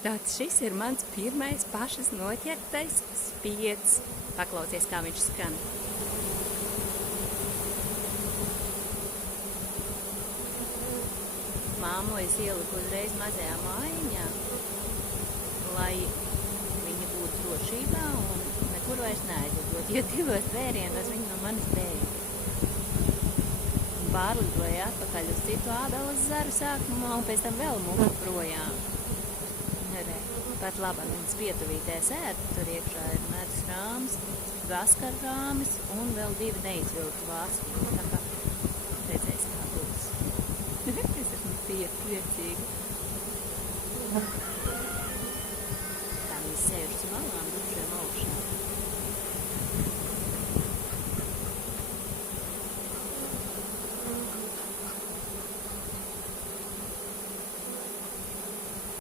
Tad šis ir mans pirmais pašas noķertais spieds. Paklausies, kā viņš skan. Māmu es ieliku uzreiz mazajā mājiņā, lai viņa būtu drošībā un nekur vairs neaizlidos, jo 2 zvērienos viņa no manis bēga. Pārlidoja atpakaļ uz citu ābeles zaru sākumā un pēc tam vēl mūsu projām. Pat labāk viņas pietuvītēs ēd, tur iekšā ir medus rāmis, vaskar rāmis un vēl 2 neizvilku vaski. Tā kā redzēs, kā būs. Es esmu priecīga. Tā viņi sēžas malām, dušē